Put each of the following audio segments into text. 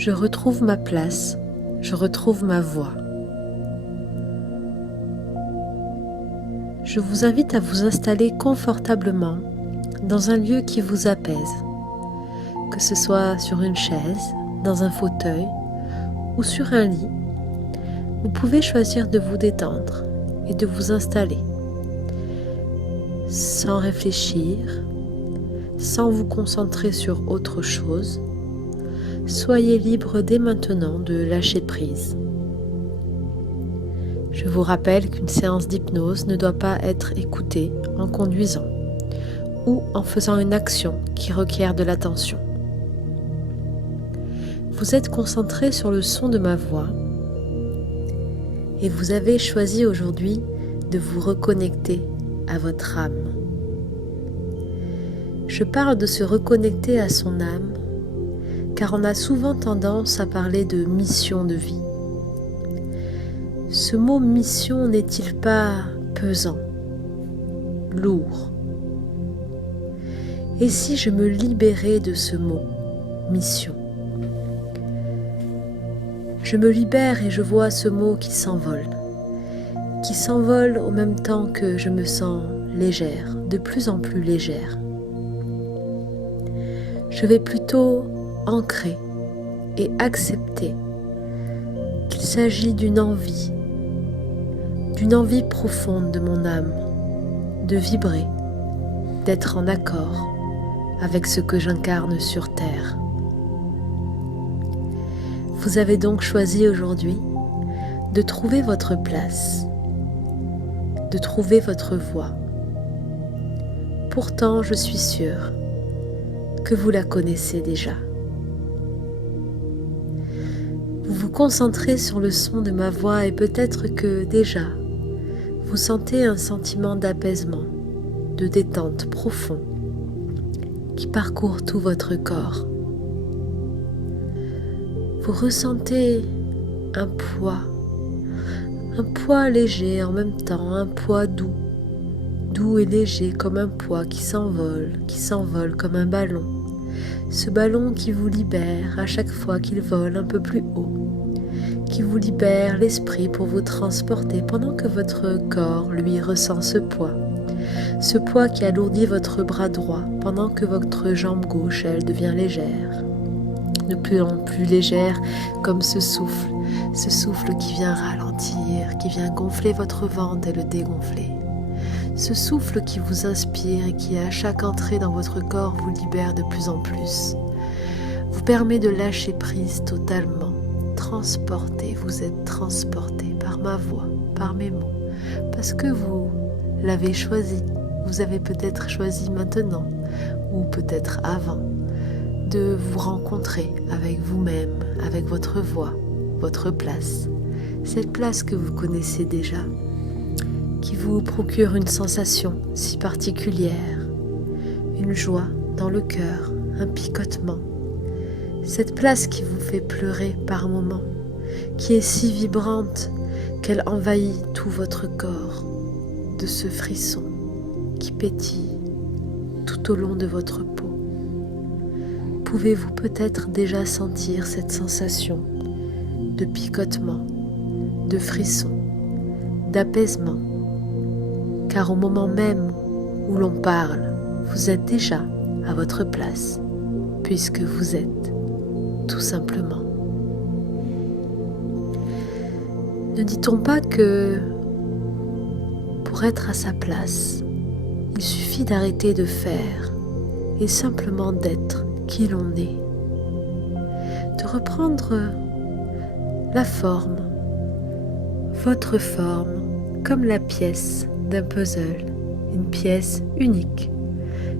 Je retrouve ma place, je retrouve ma voix. Je vous invite à vous installer confortablement dans un lieu qui vous apaise, que ce soit sur une chaise, dans un fauteuil ou sur un lit. Vous pouvez choisir de vous détendre et de vous installer sans réfléchir, sans vous concentrer sur autre chose. Soyez libre dès maintenant de lâcher prise. Je vous rappelle qu'une séance d'hypnose ne doit pas être écoutée en conduisant ou en faisant une action qui requiert de l'attention. Vous êtes concentré sur le son de ma voix et vous avez choisi aujourd'hui de vous reconnecter à votre âme. Je parle de se reconnecter à son âme car on a souvent tendance à parler de mission de vie. Ce mot mission n'est-il pas pesant, lourd? Et si je me libérais de ce mot mission? Je me libère et je vois ce mot qui s'envole au même temps que je me sens légère, de plus en plus légère. Je vais plutôt ancrer et accepter qu'il s'agit d'une envie profonde de mon âme, de vibrer, d'être en accord avec ce que j'incarne sur terre. Vous avez donc choisi aujourd'hui de trouver votre place, de trouver votre voie. Pourtant, je suis sûre que vous la connaissez déjà. Vous vous concentrez sur le son de ma voix et peut-être que déjà, vous sentez un sentiment d'apaisement, de détente profond qui parcourt tout votre corps. Vous ressentez un poids léger en même temps, un poids doux et léger comme un poids qui s'envole comme un ballon. Ce ballon qui vous libère à chaque fois qu'il vole un peu plus haut, qui vous libère l'esprit pour vous transporter pendant que votre corps, lui, ressent ce poids qui alourdit votre bras droit pendant que votre jambe gauche, elle, devient légère, de plus en plus légère comme ce souffle qui vient ralentir, qui vient gonfler votre ventre et le dégonfler. Ce souffle qui vous inspire et qui, à chaque entrée dans votre corps, vous libère de plus en plus, vous permet de lâcher prise totalement. Vous êtes transporté par ma voix, par mes mots, parce que vous l'avez choisi. Vous avez peut-être choisi maintenant, ou peut-être avant, de vous rencontrer avec vous-même, avec votre voix, votre place. Cette place que vous connaissez déjà, qui vous procure une sensation si particulière, une joie dans le cœur, un picotement. Cette place qui vous fait pleurer par moments, qui est si vibrante qu'elle envahit tout votre corps de ce frisson qui pétille tout au long de votre peau. Pouvez-vous peut-être déjà sentir cette sensation de picotement, de frisson, d'apaisement? Car au moment même où l'on parle, vous êtes déjà à votre place, puisque vous êtes tout simplement. Ne dit-on pas que pour être à sa place, il suffit d'arrêter de faire et simplement d'être qui l'on est, de reprendre la forme, votre forme, comme la pièce d'un puzzle, une pièce unique,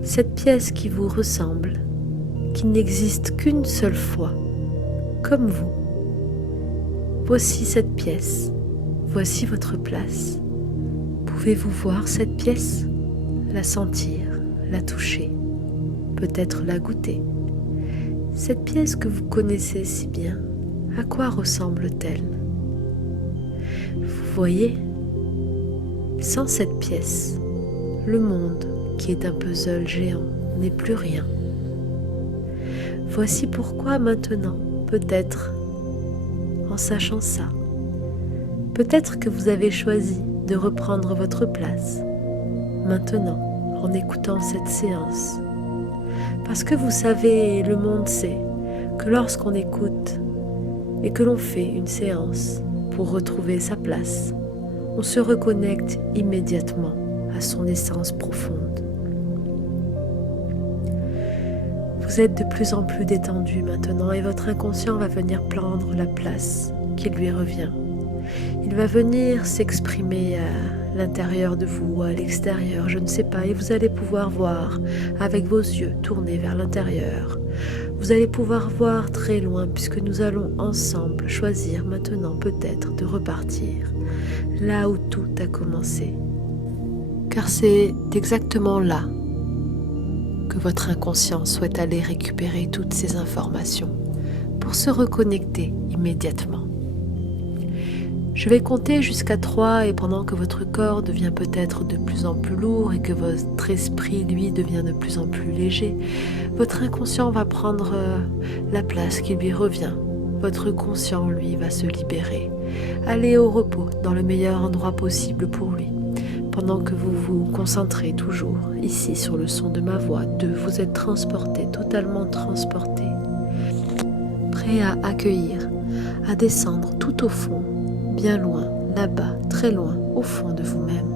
cette pièce qui vous ressemble, qui n'existe qu'une seule fois, comme vous. Voici cette pièce, voici votre place. Pouvez-vous voir cette pièce, la sentir, la toucher, peut-être la goûter? Cette pièce que vous connaissez si bien, à quoi ressemble-t-elle? Vous voyez, sans cette pièce, le monde, qui est un puzzle géant, n'est plus rien. Voici pourquoi maintenant, peut-être, en sachant ça, peut-être que vous avez choisi de reprendre votre place, maintenant, en écoutant cette séance. Parce que vous savez, le monde sait, que lorsqu'on écoute et que l'on fait une séance pour retrouver sa place, on se reconnecte immédiatement à son essence profonde. Vous êtes de plus en plus détendu maintenant et votre inconscient va venir prendre la place qui lui revient. Il va venir s'exprimer à l'intérieur de vous, à l'extérieur, je ne sais pas, et vous allez pouvoir voir avec vos yeux tournés vers l'intérieur. Vous allez pouvoir voir très loin puisque nous allons ensemble choisir maintenant peut-être de repartir là où tout a commencé. Car c'est exactement là que votre inconscient souhaite aller récupérer toutes ces informations pour se reconnecter immédiatement. Je vais compter jusqu'à 3 et pendant que votre corps devient peut-être de plus en plus lourd et que votre esprit, lui, devient de plus en plus léger, votre inconscient va prendre la place qui lui revient. Votre conscient, lui, va se libérer, aller au repos dans le meilleur endroit possible pour lui. Pendant que vous vous concentrez toujours ici sur le son de ma voix, vous êtes transporté, totalement transporté, prêt à accueillir, à descendre tout au fond, bien loin, là-bas, très loin, au fond de vous-même.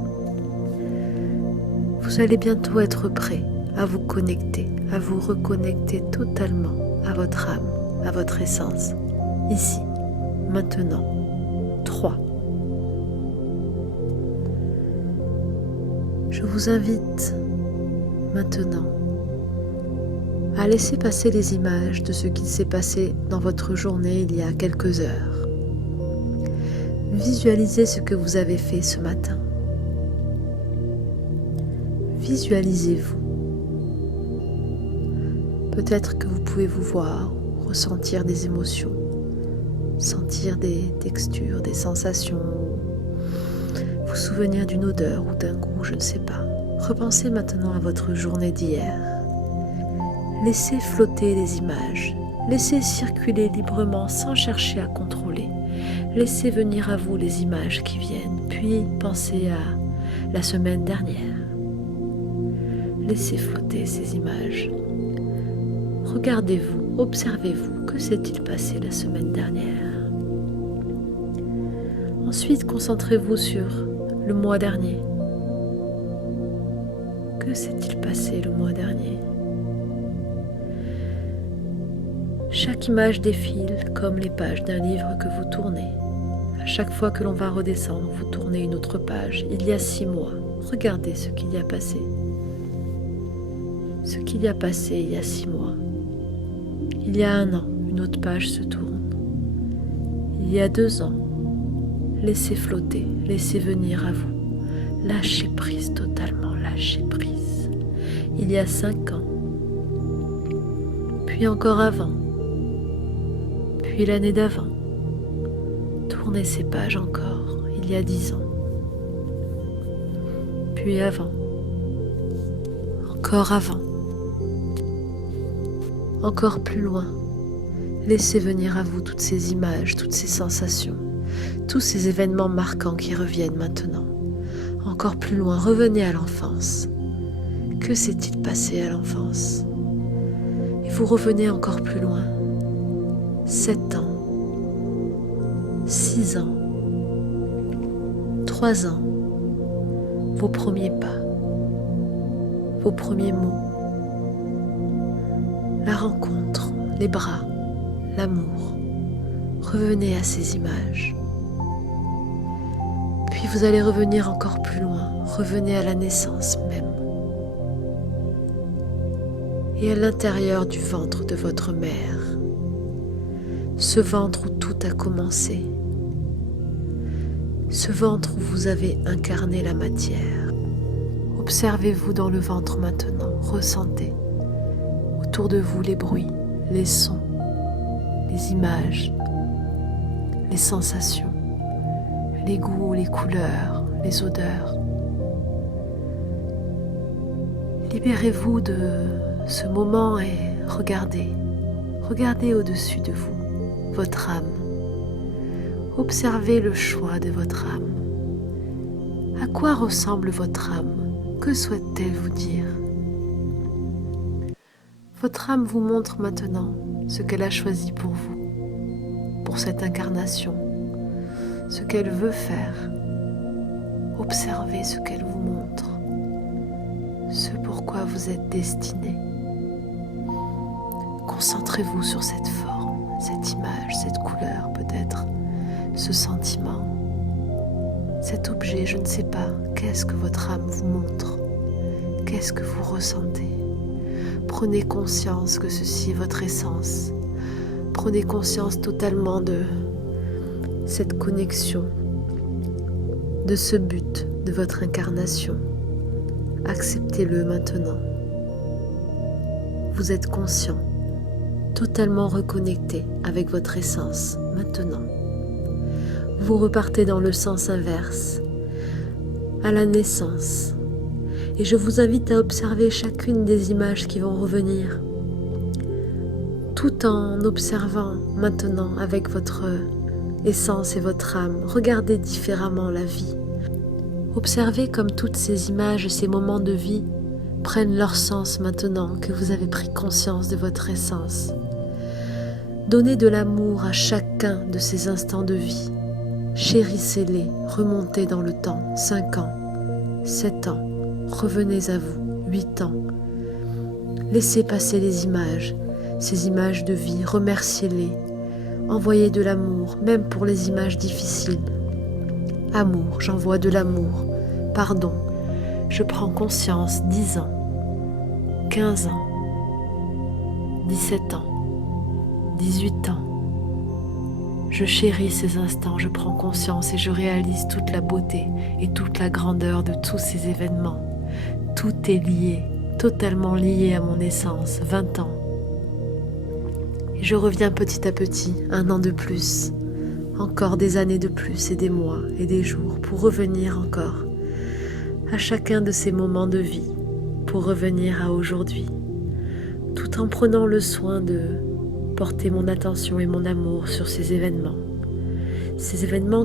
Vous allez bientôt être prêt à vous connecter, à vous reconnecter totalement à votre âme, à votre essence, ici, maintenant. 3. Je vous invite maintenant à laisser passer les images de ce qui s'est passé dans votre journée il y a quelques heures. Visualisez ce que vous avez fait ce matin. Visualisez-vous. Peut-être que vous pouvez vous voir, ressentir des émotions, sentir des textures, des sensations, vous souvenir d'une odeur ou d'un goût, je ne sais pas. Repensez maintenant à votre journée d'hier. Laissez flotter les images, laissez circuler librement sans chercher à contrôler. Laissez venir à vous les images qui viennent, puis pensez à la semaine dernière. Laissez flotter ces images. Regardez-vous, observez-vous, que s'est-il passé la semaine dernière? Ensuite, concentrez-vous sur le mois dernier. Que s'est-il passé le mois dernier? Chaque image défile comme les pages d'un livre que vous tournez. À chaque fois que l'on va redescendre, vous tournez une autre page. Il y a 6 mois. Regardez ce qu'il y a passé. Ce qu'il y a passé il y a 6 mois. Il y a 1 an, une autre page se tourne. Il y a 2 ans. Laissez flotter, laissez venir à vous. Lâchez prise totalement, lâchez prise. Il y a 5 ans. Puis encore avant. Puis l'année d'avant. Tournez ces pages encore, il y a 10 ans. Puis avant. Encore avant. Encore plus loin. Laissez venir à vous toutes ces images, toutes ces sensations, tous ces événements marquants qui reviennent maintenant. Encore plus loin, revenez à l'enfance. Que s'est-il passé à l'enfance? Et vous revenez encore plus loin. 7 ans. 6 ans. 3 ans. Vos premiers pas. Vos premiers mots. La rencontre, les bras, l'amour. Revenez à ces images. Puis vous allez revenir encore plus loin. Revenez à la naissance même. Et à l'intérieur du ventre de votre mère. Ce ventre où tout a commencé. Ce ventre où vous avez incarné la matière. Observez-vous dans le ventre maintenant. Ressentez autour de vous les bruits, les sons, les images, les sensations, les goûts, les couleurs, les odeurs. Libérez-vous de ce moment et regardez au-dessus de vous. votre âme. Observez le choix de votre âme. À quoi ressemble votre âme? Que souhaite-t-elle vous dire? Votre âme vous montre maintenant ce qu'elle a choisi pour vous, pour cette incarnation, ce qu'elle veut faire. Observez ce qu'elle vous montre, ce pourquoi vous êtes destiné. Concentrez-vous sur cette forme, cette image, cette couleur peut-être, ce sentiment, cet objet, je ne sais pas. Qu'est-ce que votre âme vous montre? Qu'est-ce que vous ressentez? Prenez conscience que ceci est votre essence. Prenez conscience totalement de cette connexion, de ce but de votre incarnation. Acceptez-le maintenant. Vous êtes conscient, totalement reconnecté avec votre essence maintenant. Vous repartez dans le sens inverse, à la naissance. Et je vous invite à observer chacune des images qui vont revenir, tout en observant maintenant avec votre essence et votre âme. Regardez différemment la vie. Observez comme toutes ces images, ces moments de vie prennent leur sens maintenant que vous avez pris conscience de votre essence. Donnez de l'amour à chacun de ces instants de vie. Chérissez-les, remontez dans le temps, 5 ans, 7 ans, revenez à vous, 8 ans. Laissez passer les images, ces images de vie, remerciez-les. Envoyez de l'amour, même pour les images difficiles. Amour, j'envoie de l'amour. Pardon, je prends conscience, 10 ans, 15 ans, 17 ans, 18 ans. Je chéris ces instants, je prends conscience et je réalise toute la beauté et toute la grandeur de tous ces événements. Tout est lié, totalement lié à mon essence, 20 ans. Et je reviens petit à petit, 1 an de plus, encore des années de plus et des mois et des jours pour revenir encore à chacun de ces moments de vie, pour revenir à aujourd'hui, tout en prenant le soin de porter mon attention et mon amour sur ces événements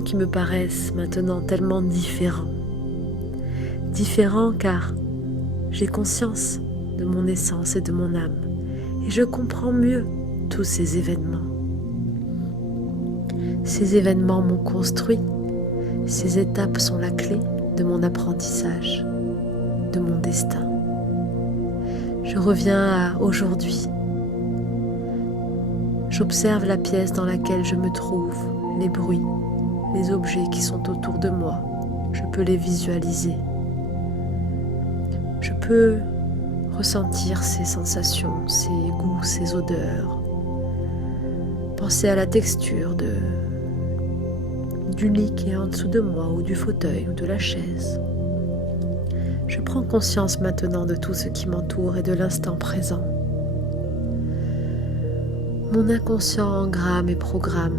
qui me paraissent maintenant tellement différents. Différents car j'ai conscience de mon essence et de mon âme, et je comprends mieux tous ces événements. Ces événements m'ont construit, ces étapes sont la clé de mon apprentissage, de mon destin. Je reviens à aujourd'hui. J'observe la pièce dans laquelle je me trouve, les bruits, les objets qui sont autour de moi. Je peux les visualiser. Je peux ressentir ces sensations, ces goûts, ces odeurs. Penser à la texture du lit qui est en dessous de moi, ou du fauteuil, ou de la chaise. Je prends conscience maintenant de tout ce qui m'entoure et de l'instant présent. Mon inconscient engramme et programme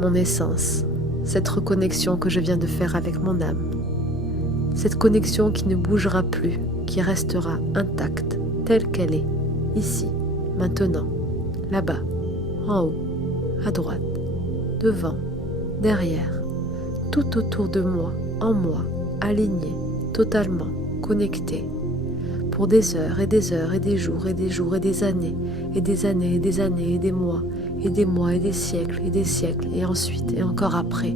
mon essence, cette reconnexion que je viens de faire avec mon âme. Cette connexion qui ne bougera plus, qui restera intacte, telle qu'elle est, ici, maintenant, là-bas, en haut, à droite, devant, derrière, tout autour de moi, en moi, aligné, totalement connecté, pour des heures et des heures et des jours et des jours et des années et des années et des années et des mois et des mois et des siècles et ensuite et encore après,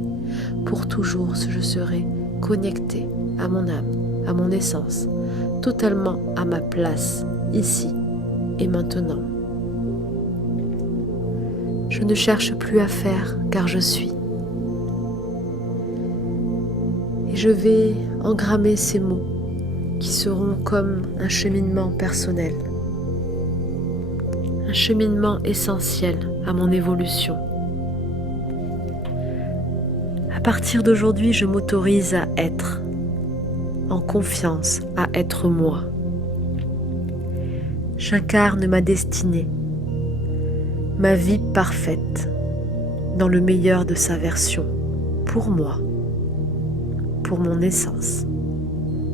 pour toujours je serai connecté à mon âme, à mon essence, totalement à ma place, ici et maintenant. Je ne cherche plus à faire car je suis. Et je vais engrammer ces mots qui seront comme un cheminement personnel, un cheminement essentiel à mon évolution. À partir d'aujourd'hui, je m'autorise à être, en confiance, à être moi. J'incarne ma destinée, ma vie parfaite, dans le meilleur de sa version, pour moi, pour mon essence,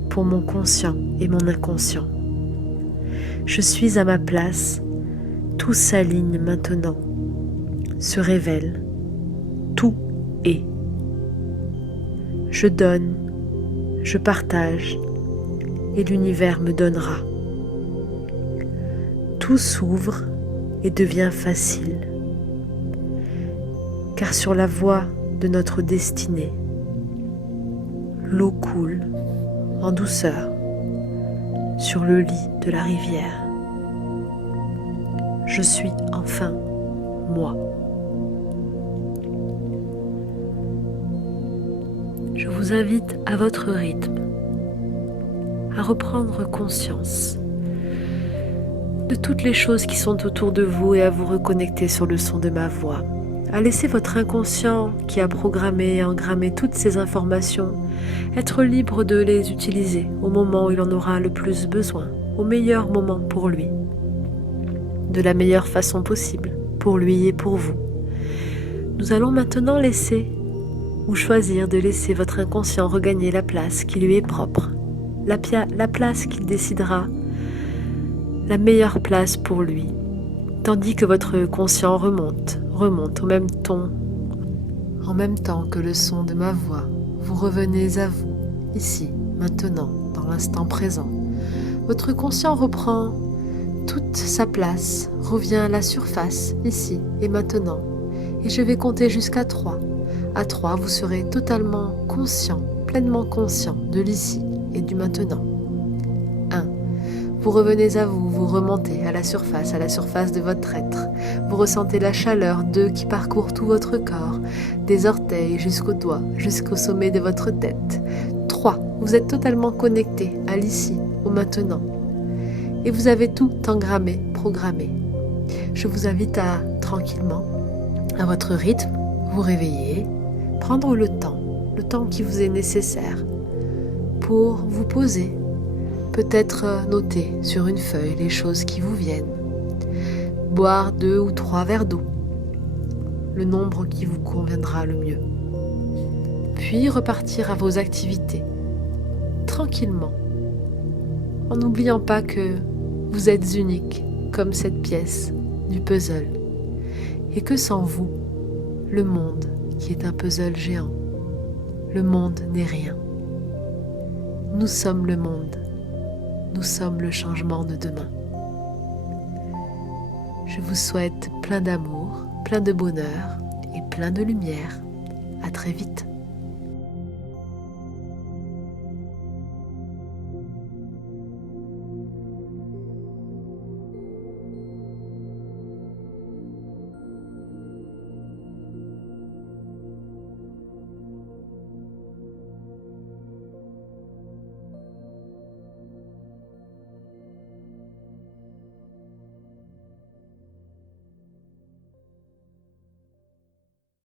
pour mon conscient et mon inconscient. Je suis à ma place, tout s'aligne maintenant. se révèle. Tout est. Je donne, je partage, et l'univers me donnera. Tout s'ouvre et devient facile, car sur la voie de notre destinée, l'eau coule en douceur sur le lit de la rivière. Je suis enfin moi. Je vous invite à votre rythme à reprendre conscience de toutes les choses qui sont autour de vous et à vous reconnecter sur le son de ma voix, à laisser votre inconscient qui a programmé et engrammé toutes ces informations être libre de les utiliser au moment où il en aura le plus besoin, au meilleur moment pour lui, de la meilleure façon possible, pour lui et pour vous. Nous allons maintenant laisser ou choisir de laisser votre inconscient regagner la place qui lui est propre, la place qu'il décidera, la meilleure place pour lui, tandis que votre conscient remonte au même ton, en même temps que le son de ma voix. Vous revenez à vous, ici, maintenant, dans l'instant présent. Votre conscient reprend toute sa place, revient à la surface, ici et maintenant. Et je vais compter jusqu'à 3. À 3, vous serez totalement conscient, pleinement conscient de l'ici et du maintenant. 1. Vous revenez à vous, vous remontez à la surface de votre être. Vous ressentez la chaleur d'eux qui parcourt tout votre corps, des orteils jusqu'aux doigts, jusqu'au sommet de votre tête. 3. Vous êtes totalement connecté à l'ici, au maintenant. Et vous avez tout engrammé, programmé. Je vous invite à, tranquillement, à votre rythme, vous réveiller, prendre le temps qui vous est nécessaire pour vous poser, peut-être noter sur une feuille les choses qui vous viennent, boire 2 ou 3 verres d'eau, le nombre qui vous conviendra le mieux, puis repartir à vos activités, tranquillement, en n'oubliant pas que vous êtes unique comme cette pièce du puzzle et que sans vous, le monde qui est un puzzle géant, le monde n'est rien. Nous sommes le monde, nous sommes le changement de demain. Je vous souhaite plein d'amour, plein de bonheur et plein de lumière. À très vite.